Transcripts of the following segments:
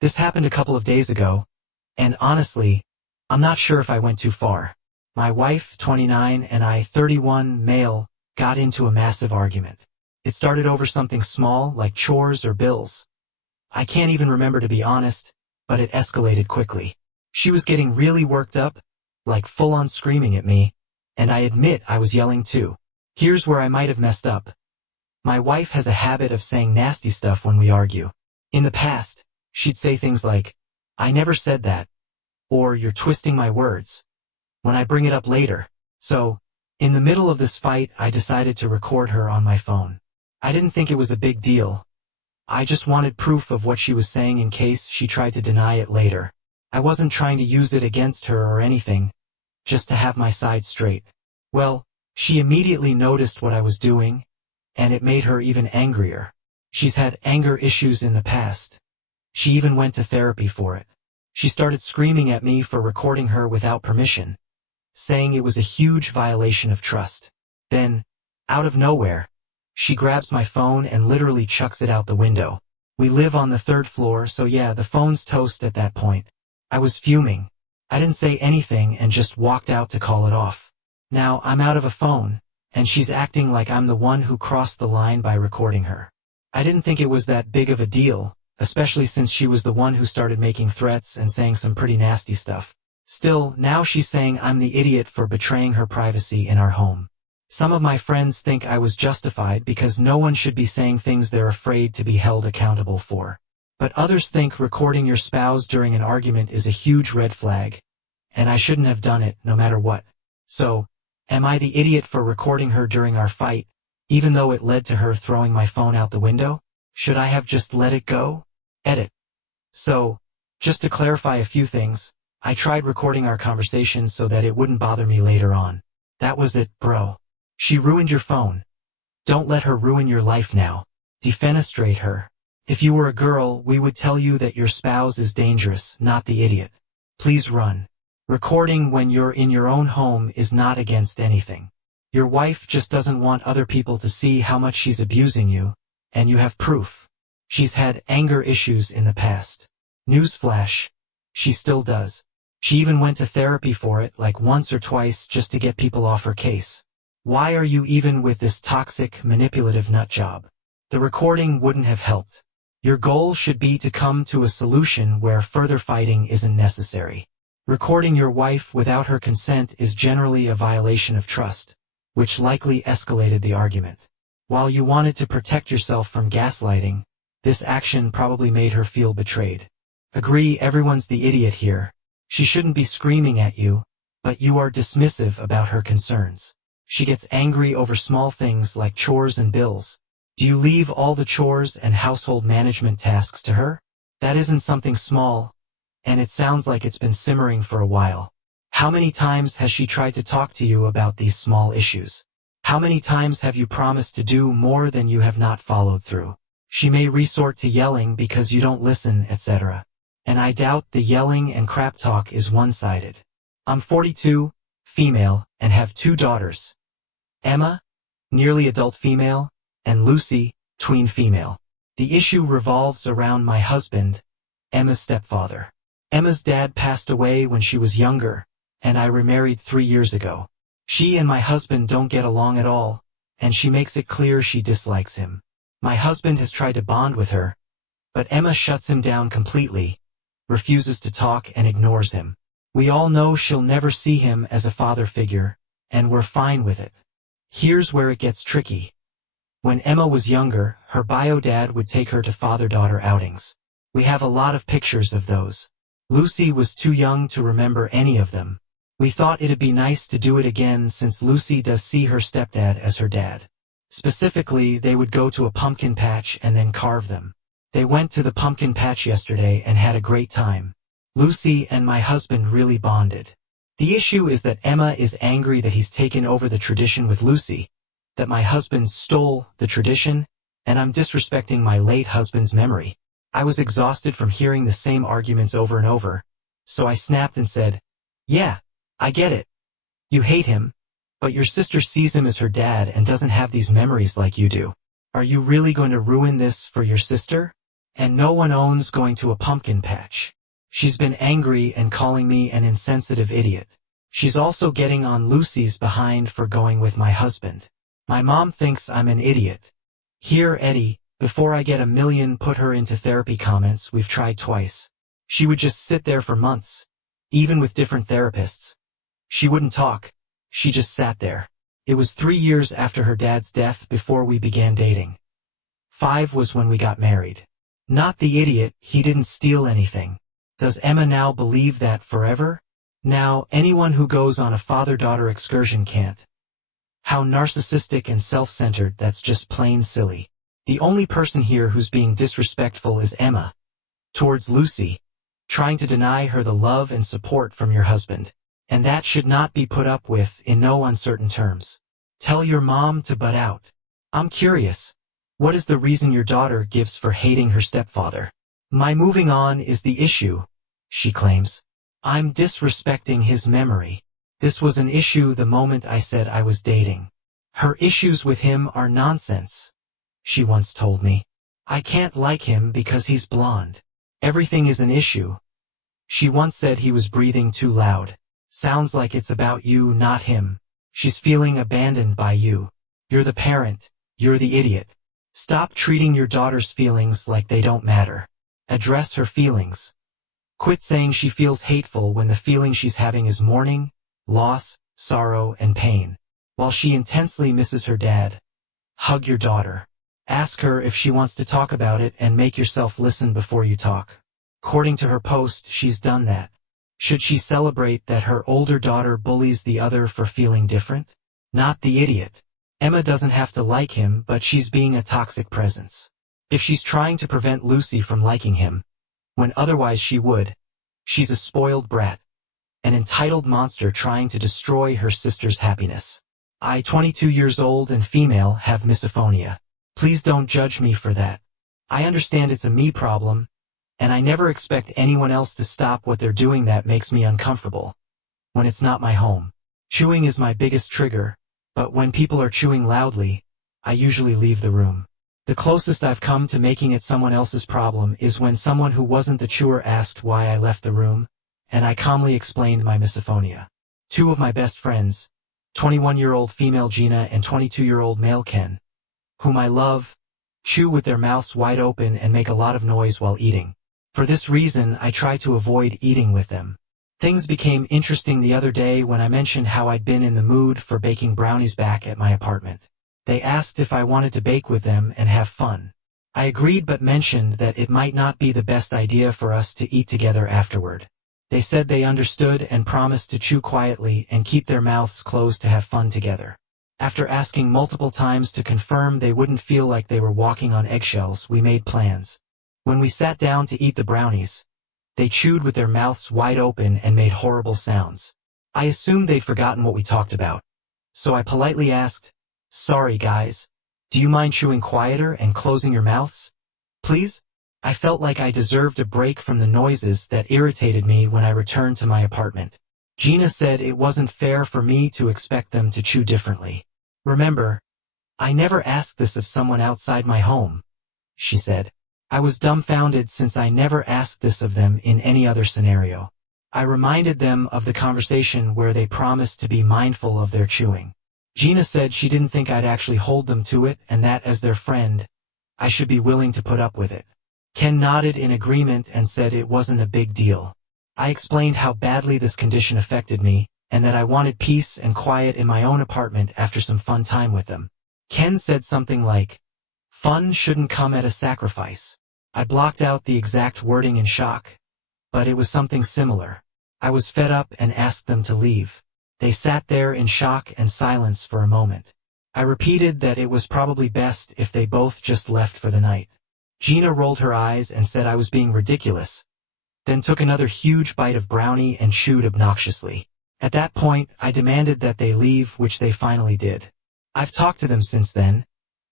This happened a couple of days ago, and honestly, I'm not sure if I went too far. My wife, 29, and I, 31, male, got into a massive argument. It started over something small, like chores or bills. I can't even remember, to be honest, but it escalated quickly. She was getting really worked up, like full-on screaming at me, and I admit I was yelling too. Here's where I might have messed up. My wife has a habit of saying nasty stuff when we argue. In the past, she'd say things like, "I never said that," or "You're twisting my words," when I bring it up later. So, in the middle of this fight, I decided to record her on my phone. I didn't think it was a big deal. I just wanted proof of what she was saying in case she tried to deny it later. I wasn't trying to use it against her or anything, just to have my side straight. Well, she immediately noticed what I was doing, and it made her even angrier. She's had anger issues in the past. She even went to therapy for it. She started screaming at me for recording her without permission, saying it was a huge violation of trust. Then, out of nowhere, she grabs my phone and literally chucks it out the window. We live on the 3rd floor, so yeah, the phone's toast at that point. I was fuming. I didn't say anything and just walked out to call it off. Now I'm out of a phone, and she's acting like I'm the one who crossed the line by recording her. I didn't think it was that big of a deal, especially since she was the one who started making threats and saying some pretty nasty stuff. Still, now she's saying I'm the idiot for betraying her privacy in our home. Some of my friends think I was justified because no one should be saying things they're afraid to be held accountable for. But others think recording your spouse during an argument is a huge red flag, and I shouldn't have done it, no matter what. So, am I the idiot for recording her during our fight, even though it led to her throwing my phone out the window? Should I have just let it go? Edit. So, just to clarify a few things, I tried recording our conversation so that it wouldn't bother me later on. That was it, bro. She ruined your phone. Don't let her ruin your life now. Defenestrate her. If you were a girl, we would tell you that your spouse is dangerous, not the idiot. Please run. Recording when you're in your own home is not against anything. Your wife just doesn't want other people to see how much she's abusing you, and you have proof. She's had anger issues in the past. Newsflash. She still does. She even went to therapy for it, like once or twice, just to get people off her case. Why are you even with this toxic, manipulative nutjob? The recording wouldn't have helped. Your goal should be to come to a solution where further fighting isn't necessary. Recording your wife without her consent is generally a violation of trust, which likely escalated the argument. While you wanted to protect yourself from gaslighting, this action probably made her feel betrayed. Agree, everyone's the idiot here. She shouldn't be screaming at you, but you are dismissive about her concerns. She gets angry over small things like chores and bills. Do you leave all the chores and household management tasks to her? That isn't something small, and it sounds like it's been simmering for a while. How many times has she tried to talk to you about these small issues? How many times have you promised to do more than you have not followed through? She may resort to yelling because you don't listen, etc. And I doubt the yelling and crap talk is one-sided. I'm 42, female, and have 2 daughters. Emma, nearly adult female, and Lucy, tween female. The issue revolves around my husband, Emma's stepfather. Emma's dad passed away when she was younger, and I remarried 3 years ago. She and my husband don't get along at all, and she makes it clear she dislikes him. My husband has tried to bond with her, but Emma shuts him down completely, refuses to talk and ignores him. We all know she'll never see him as a father figure, and we're fine with it. Here's where it gets tricky. When Emma was younger, her bio dad would take her to father-daughter outings. We have a lot of pictures of those. Lucy was too young to remember any of them. We thought it'd be nice to do it again since Lucy does see her stepdad as her dad. Specifically, they would go to a pumpkin patch and then carve them. They went to the pumpkin patch yesterday and had a great time. Lucy and my husband really bonded. The issue is that Emma is angry that he's taken over the tradition with Lucy, that my husband stole the tradition, and I'm disrespecting my late husband's memory. I was exhausted from hearing the same arguments over and over, so I snapped and said, "Yeah, I get it. You hate him, but your sister sees him as her dad and doesn't have these memories like you do. Are you really going to ruin this for your sister? And no one owns going to a pumpkin patch. She's been angry and calling me an insensitive idiot. She's also getting on Lucy's behind for going with my husband. My mom thinks I'm an idiot. Here, Eddie, before I get a million put her into therapy comments, we've tried twice. She would just sit there for months, even with different therapists. She wouldn't talk. She just sat there. It was 3 years after her dad's death before we began dating. 5 was when we got married. Not the idiot, he didn't steal anything. Does Emma now believe that forever? Now, anyone who goes on a father-daughter excursion can't. How narcissistic and self-centered, that's just plain silly. The only person here who's being disrespectful is Emma. Towards Lucy. Trying to deny her the love and support from your husband. And that should not be put up with in no uncertain terms. Tell your mom to butt out. I'm curious. What is the reason your daughter gives for hating her stepfather? My moving on is the issue, she claims. I'm disrespecting his memory. This was an issue the moment I said I was dating. Her issues with him are nonsense, she once told me. I can't like him because he's blonde. Everything is an issue. She once said he was breathing too loud. Sounds like it's about you, not him. She's feeling abandoned by you. You're the parent. You're the idiot. Stop treating your daughter's feelings like they don't matter. Address her feelings. Quit saying she feels hateful when the feeling she's having is mourning, loss, sorrow, and pain. While she intensely misses her dad. Hug your daughter. Ask her if she wants to talk about it and make yourself listen before you talk. According to her post, she's done that. Should she celebrate that her older daughter bullies the other for feeling different? Not the idiot. Emma doesn't have to like him, but she's being a toxic presence. If she's trying to prevent Lucy from liking him, when otherwise she would, she's a spoiled brat. An entitled monster trying to destroy her sister's happiness. I, 22 years old and female, have misophonia. Please don't judge me for that. I understand it's a me problem, and I never expect anyone else to stop what they're doing. That makes me uncomfortable. When it's not my home. Chewing is my biggest trigger, but when people are chewing loudly, I usually leave the room. The closest I've come to making it someone else's problem is when someone who wasn't the chewer asked why I left the room, and I calmly explained my misophonia. 2 of my best friends, 21-year-old female Gina and 22-year-old male Ken, whom I love, chew with their mouths wide open and make a lot of noise while eating. For this reason, I try to avoid eating with them. Things became interesting the other day when I mentioned how I'd been in the mood for baking brownies back at my apartment. They asked if I wanted to bake with them and have fun. I agreed but mentioned that it might not be the best idea for us to eat together afterward. They said they understood and promised to chew quietly and keep their mouths closed to have fun together. After asking multiple times to confirm they wouldn't feel like they were walking on eggshells, we made plans. When we sat down to eat the brownies, they chewed with their mouths wide open and made horrible sounds. I assumed they'd forgotten what we talked about. So I politely asked, "Sorry guys, do you mind chewing quieter and closing your mouths? Please?" I felt like I deserved a break from the noises that irritated me when I returned to my apartment. Gina said it wasn't fair for me to expect them to chew differently. "Remember, I never asked this of someone outside my home," she said. I was dumbfounded since I never asked this of them in any other scenario. I reminded them of the conversation where they promised to be mindful of their chewing. Gina said she didn't think I'd actually hold them to it and that as their friend, I should be willing to put up with it. Ken nodded in agreement and said it wasn't a big deal. I explained how badly this condition affected me, and that I wanted peace and quiet in my own apartment after some fun time with them. Ken said something like, "Fun shouldn't come at a sacrifice." I blocked out the exact wording in shock, but it was something similar. I was fed up and asked them to leave. They sat there in shock and silence for a moment. I repeated that it was probably best if they both just left for the night. Gina rolled her eyes and said I was being ridiculous, then took another huge bite of brownie and chewed obnoxiously. At that point, I demanded that they leave, which they finally did. I've talked to them since then,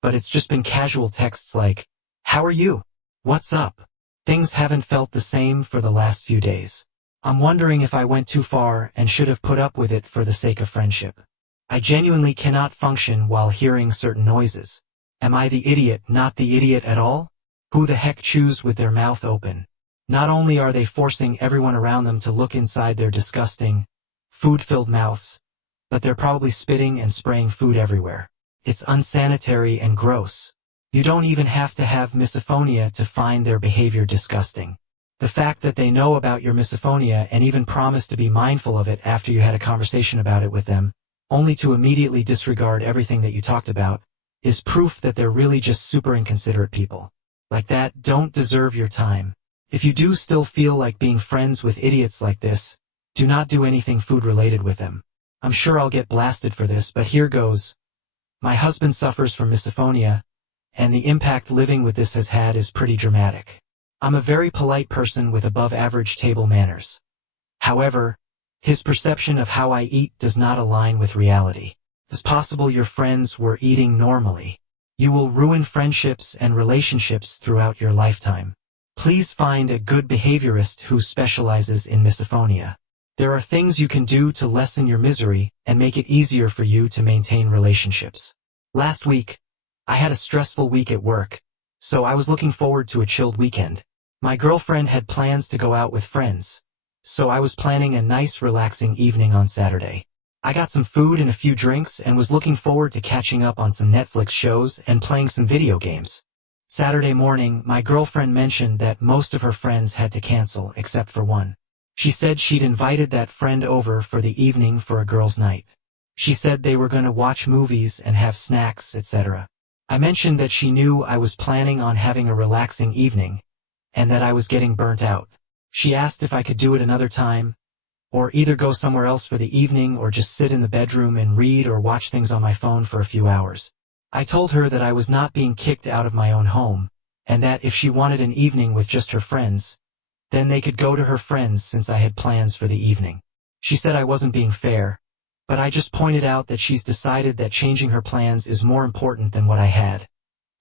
but it's just been casual texts like, "How are you? What's up?" Things haven't felt the same for the last few days. I'm wondering if I went too far and should have put up with it for the sake of friendship. I genuinely cannot function while hearing certain noises. Am I the idiot, not the idiot at all? Who the heck chews with their mouth open? Not only are they forcing everyone around them to look inside their disgusting, food-filled mouths, but they're probably spitting and spraying food everywhere. It's unsanitary and gross. You don't even have to have misophonia to find their behavior disgusting. The fact that they know about your misophonia and even promise to be mindful of it after you had a conversation about it with them, only to immediately disregard everything that you talked about, is proof that they're really just super inconsiderate people. Like that don't deserve your time. If you do still feel like being friends with idiots like this, do not do anything food-related with them. I'm sure I'll get blasted for this, but here goes. My husband suffers from misophonia, and the impact living with this has had is pretty dramatic. I'm a very polite person with above-average table manners. However, his perception of how I eat does not align with reality. It's possible your friends were eating normally. You will ruin friendships and relationships throughout your lifetime. Please find a good behaviorist who specializes in misophonia. There are things you can do to lessen your misery and make it easier for you to maintain relationships. Last week, I had a stressful week at work, so I was looking forward to a chilled weekend. My girlfriend had plans to go out with friends, so I was planning a nice relaxing evening on Saturday. I got some food and a few drinks and was looking forward to catching up on some Netflix shows and playing some video games. Saturday morning, my girlfriend mentioned that most of her friends had to cancel except for one. She said she'd invited that friend over for the evening for a girls' night. She said they were going to watch movies and have snacks, etc. I mentioned that she knew I was planning on having a relaxing evening, and that I was getting burnt out. She asked if I could do it another time, or either go somewhere else for the evening or just sit in the bedroom and read or watch things on my phone for a few hours. I told her that I was not being kicked out of my own home, and that if she wanted an evening with just her friends, then they could go to her friends since I had plans for the evening. She said I wasn't being fair, but I just pointed out that she's decided that changing her plans is more important than what I had,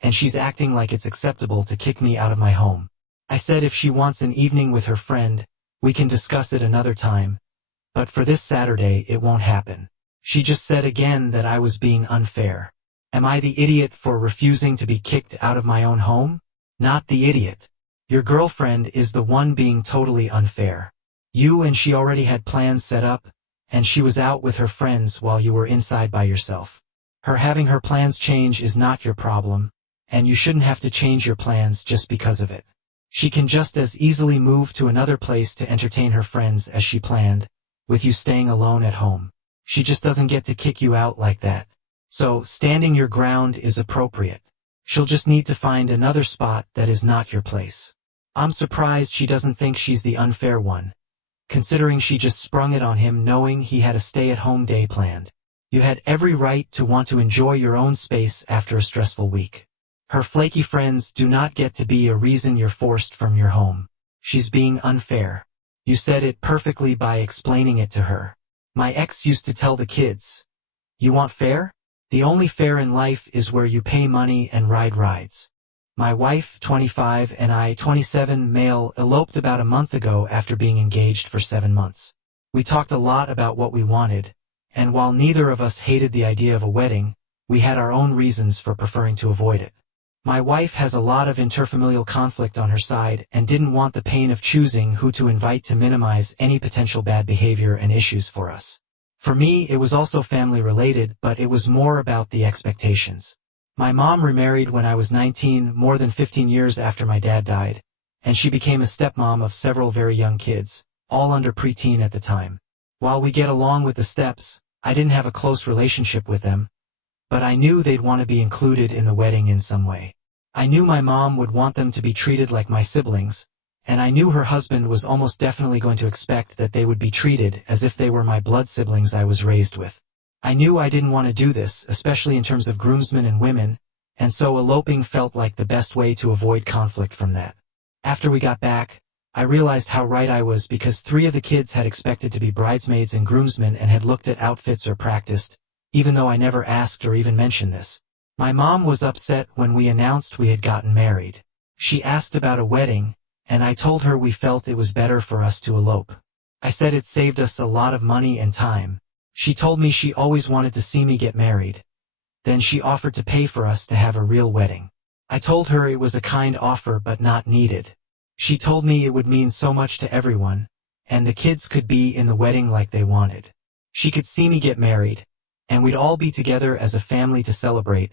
and she's acting like it's acceptable to kick me out of my home. I said if she wants an evening with her friend, we can discuss it another time, but for this Saturday it won't happen. She just said again that I was being unfair. Am I the idiot for refusing to be kicked out of my own home? Not the idiot. Your girlfriend is the one being totally unfair. You and she already had plans set up, and she was out with her friends while you were inside by yourself. Her having her plans change is not your problem, and you shouldn't have to change your plans just because of it. She can just as easily move to another place to entertain her friends as she planned, with you staying alone at home. She just doesn't get to kick you out like that. So, standing your ground is appropriate. She'll just need to find another spot that is not your place. I'm surprised she doesn't think she's the unfair one, considering she just sprung it on him knowing he had a stay-at-home day planned. You had every right to want to enjoy your own space after a stressful week. Her flaky friends do not get to be a reason you're forced from your home. She's being unfair. You said it perfectly by explaining it to her. My ex used to tell the kids, "You want fair? The only fair in life is where you pay money and ride rides." My wife, 25, and I, 27, male, eloped about a month ago after being engaged for 7 months. We talked a lot about what we wanted, and while neither of us hated the idea of a wedding, we had our own reasons for preferring to avoid it. My wife has a lot of interfamilial conflict on her side and didn't want the pain of choosing who to invite to minimize any potential bad behavior and issues for us. For me, it was also family-related, but it was more about the expectations. My mom remarried when I was 19, more than 15 years after my dad died, and she became a stepmom of several very young kids, all under preteen at the time. While we get along with the steps, I didn't have a close relationship with them, but I knew they'd want to be included in the wedding in some way. I knew my mom would want them to be treated like my siblings, and I knew her husband was almost definitely going to expect that they would be treated as if they were my blood siblings I was raised with. I knew I didn't want to do this, especially in terms of groomsmen and women, and so eloping felt like the best way to avoid conflict from that. After we got back, I realized how right I was because 3 of the kids had expected to be bridesmaids and groomsmen and had looked at outfits or practiced, even though I never asked or even mentioned this. My mom was upset when we announced we had gotten married. She asked about a wedding, and I told her we felt it was better for us to elope. I said it saved us a lot of money and time. She told me she always wanted to see me get married. Then she offered to pay for us to have a real wedding. I told her it was a kind offer but not needed. She told me it would mean so much to everyone, and the kids could be in the wedding like they wanted. She could see me get married, and we'd all be together as a family to celebrate,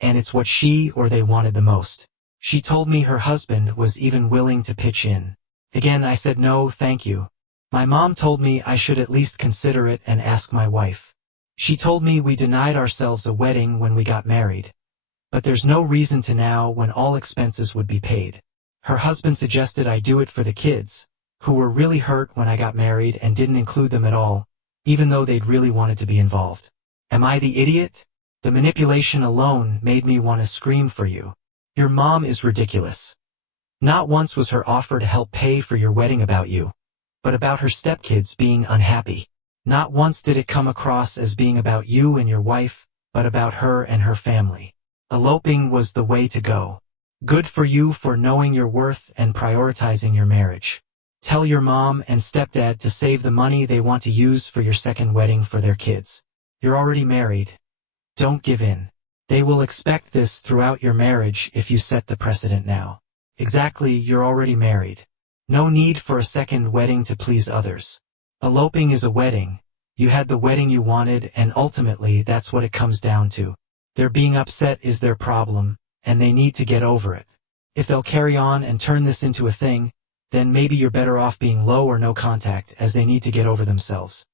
and it's what she or they wanted the most. She told me her husband was even willing to pitch in. Again, I said no, thank you. My mom told me I should at least consider it and ask my wife. She told me we denied ourselves a wedding when we got married, but there's no reason to now when all expenses would be paid. Her husband suggested I do it for the kids, who were really hurt when I got married and didn't include them at all, even though they'd really wanted to be involved. Am I the idiot? The manipulation alone made me want to scream for you. Your mom is ridiculous. Not once was her offer to help pay for your wedding about you, but about her stepkids being unhappy. Not once did it come across as being about you and your wife, but about her and her family. Eloping was the way to go. Good for you for knowing your worth and prioritizing your marriage. Tell your mom and stepdad to save the money they want to use for your second wedding for their kids. You're already married. Don't give in. They will expect this throughout your marriage if you set the precedent now. Exactly, you're already married. No need for a second wedding to please others. Eloping is a wedding. You had the wedding you wanted, and ultimately that's what it comes down to. Their being upset is their problem, and they need to get over it. If they'll carry on and turn this into a thing, then maybe you're better off being low or no contact, as they need to get over themselves.